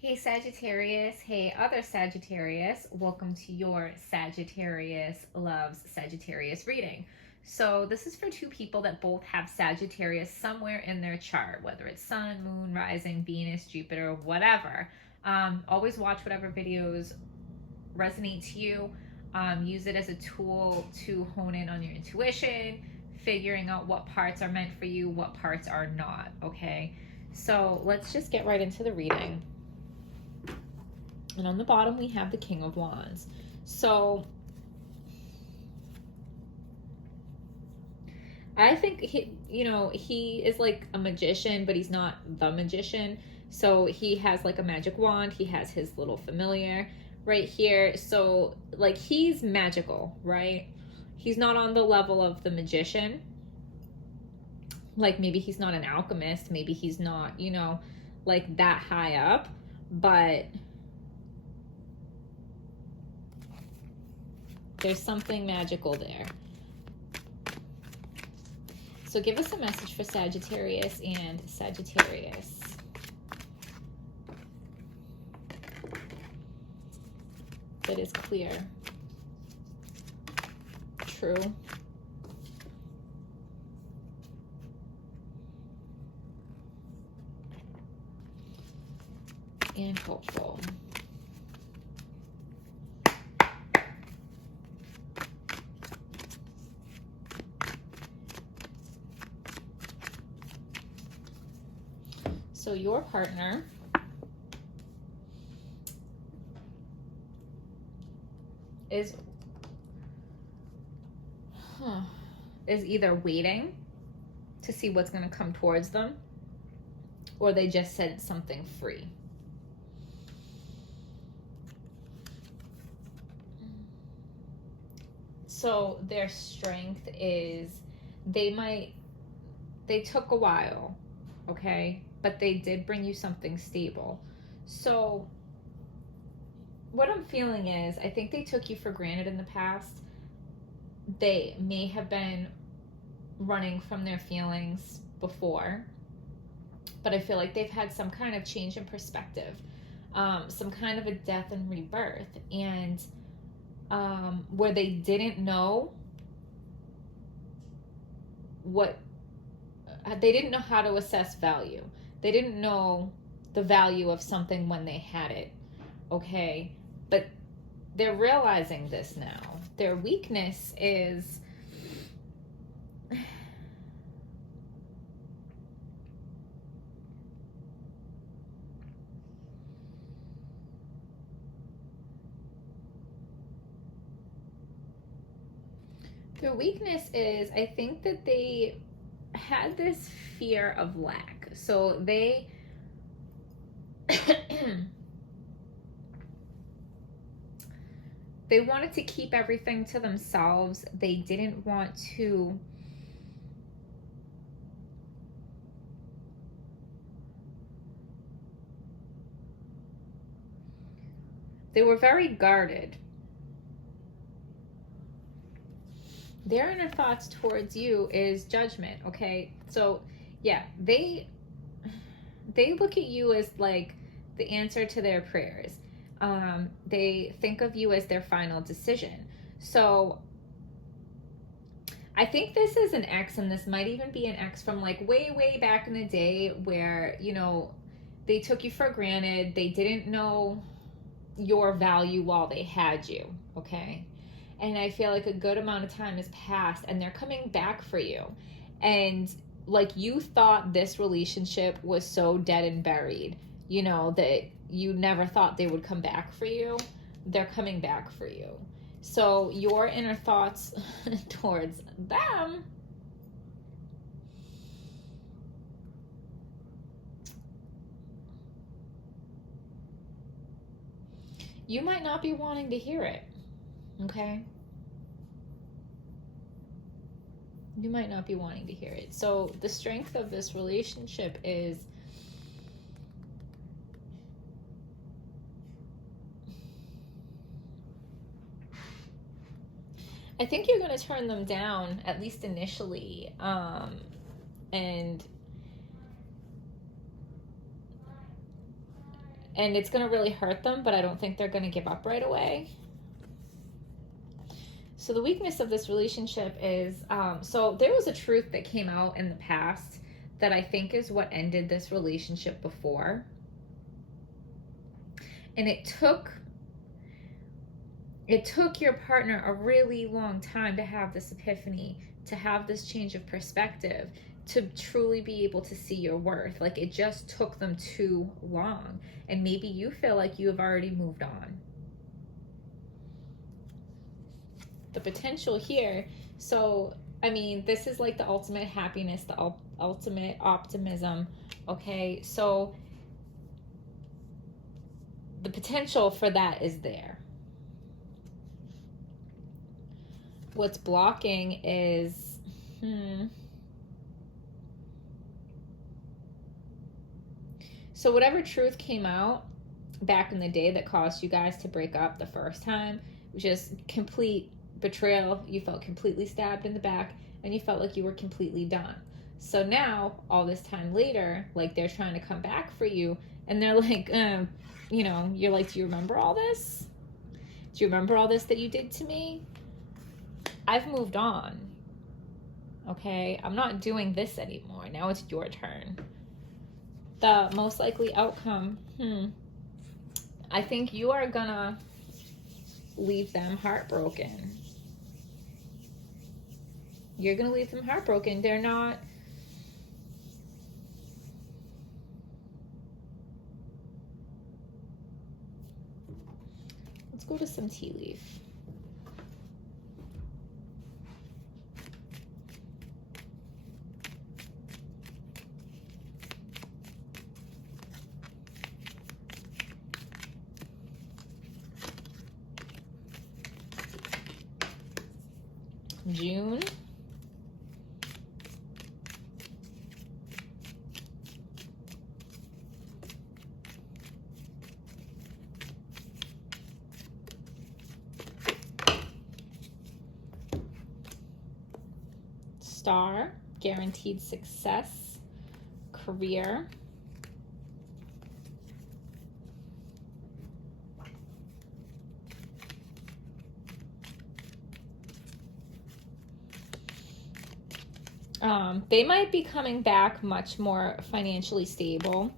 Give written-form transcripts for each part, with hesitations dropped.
Hey Sagittarius, hey other Sagittarius, welcome to your Sagittarius Loves Sagittarius reading. So this is for two people that both have Sagittarius somewhere in their chart, whether it's Sun, Moon, Rising, Venus, Jupiter, whatever. Always watch whatever videos resonate to you. Use it as a tool to hone in on your intuition, figuring out what parts are meant for you, what parts are not, okay? So let's just get right into the reading. And on the bottom, we have the King of Wands. So I think he is like a magician, but he's not the magician. So he has like a magic wand. He has his little familiar right here. So like he's magical, right? He's not on the level of the magician. Like maybe he's not an alchemist. Maybe he's not, like that high up. But there's something magical there. So give us a message for Sagittarius and Sagittarius. That is clear, true, and hopeful. So your partner is either waiting to see what's going to come towards them, or they just said something free. So their strength is they took a while, okay? But they did bring you something stable. So what I'm feeling is I think they took you for granted in the past. They may have been running from their feelings before, but I feel like they've had some kind of change in perspective, some kind of a death and rebirth, and where they didn't know they didn't know how to assess value. They didn't know the value of something when they had it, okay? But they're realizing this now. Their weakness is I think that they had this fear of lack. So they they wanted to keep everything to themselves. They didn't want to they were very guarded. Their inner thoughts towards you is judgment, okay? So yeah, they look at you as like the answer to their prayers. They think of you as their final decision. So I think this is an ex, and this might even be an ex from like way back in the day where, they took you for granted. They didn't know your value while they had you, okay? And I feel like a good amount of time has passed and they're coming back for you. And like you thought this relationship was so dead and buried, that you never thought they would come back for you. They're coming back for you. So your inner thoughts towards them you might not be wanting to hear it. Okay? You might not be wanting to hear it. So the strength of this relationship is I think you're going to turn them down, at least initially. And it's going to really hurt them, but I don't think they're going to give up right away. So the weakness of this relationship is, so there was a truth that came out in the past that I think is what ended this relationship before. And it took your partner a really long time to have this epiphany, to have this change of perspective, to truly be able to see your worth. Like, it just took them too long. And maybe you feel like you have already moved on. The potential here. So, I mean, this is like the ultimate happiness, the ultimate optimism. Okay, so the potential for that is there. What's blocking is, so whatever truth came out back in the day that caused you guys to break up the first time, just complete betrayal. You felt completely stabbed in the back, and you felt like you were completely done. So now, all this time later, like, they're trying to come back for you, and they're like, you know, you're like, do you remember all this? Do you remember all this that you did to me? I've moved on. Okay, I'm not doing this anymore. Now it's your turn. The most likely outcome, I think you are gonna leave them heartbroken. You're gonna leave them heartbroken. They're not, let's go to some tea leaf. June. Star, guaranteed success, career. They might be coming back much more financially stable.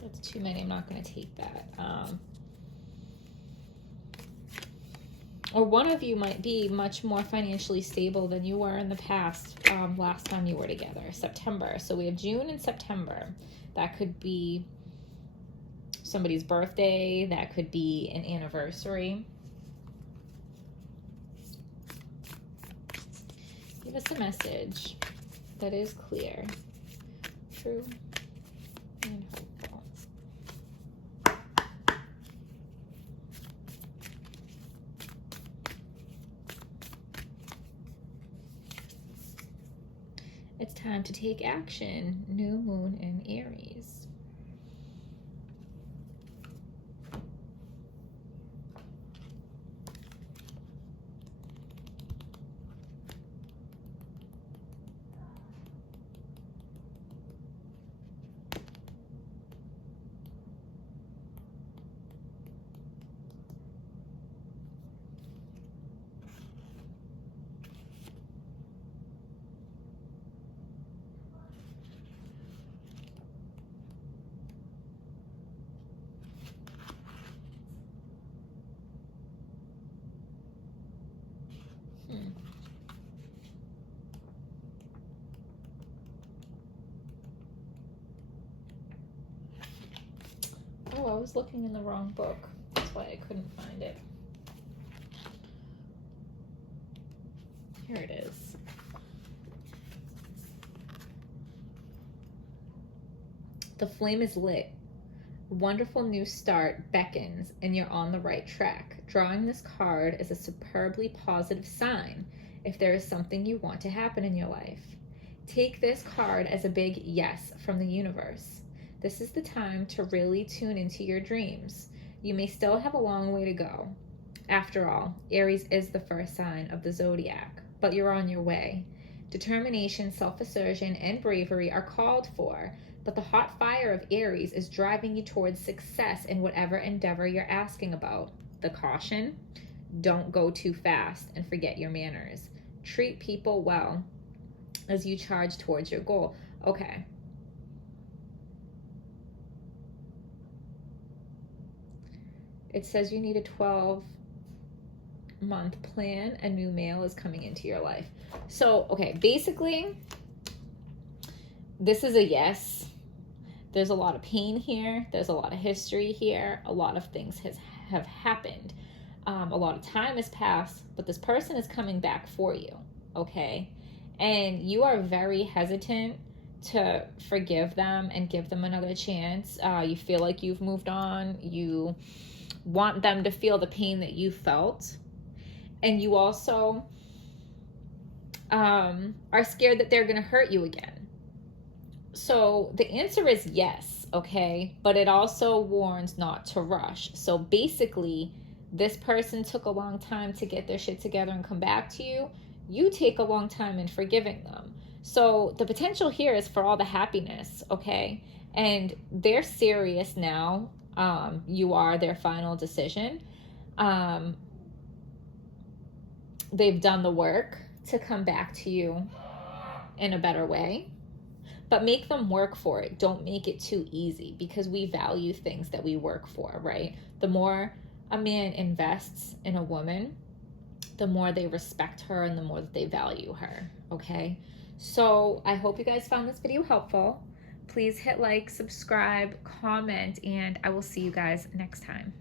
That's too many. I'm not going to take that. Or one of you might be much more financially stable than you were in the past, last time you were together, September. So we have June and September. That could be somebody's birthday. That could be an anniversary. Give us a message that is clear, true, and hopeful. It's time to take action. New moon in Aries. Oh, I was looking in the wrong book. That's why I couldn't find it. Here it is. The flame is lit. A wonderful new start beckons, and you're on the right track. Drawing this card is a superbly positive sign if there is something you want to happen in your life. Take this card as a big yes from the universe. This is the time to really tune into your dreams. You may still have a long way to go. After all, Aries is the first sign of the zodiac, but you're on your way. Determination, self-assertion, and bravery are called for, but the hot fire of Aries is driving you towards success in whatever endeavor you're asking about. The caution: don't go too fast and forget your manners. Treat people well as you charge towards your goal. Okay. It says you need a 12-month plan. A new male is coming into your life. So, okay, basically, this is a yes. There's a lot of pain here. There's a lot of history here. A lot of things have happened. A lot of time has passed, but this person is coming back for you, okay? And you are very hesitant to forgive them and give them another chance. You feel like you've moved on. You want them to feel the pain that you felt. And you also are scared that they're going to hurt you again. So the answer is yes, okay? But it also warns not to rush. So basically, this person took a long time to get their shit together and come back to you. You take a long time in forgiving them. So the potential here is for all the happiness, okay? And they're serious now. You are their final decision. They've done the work to come back to you in a better way. But make them work for it. Don't make it too easy, because we value things that we work for, right? The more a man invests in a woman, the more they respect her and the more that they value her, okay? So I hope you guys found this video helpful. Please hit like, subscribe, comment, and I will see you guys next time.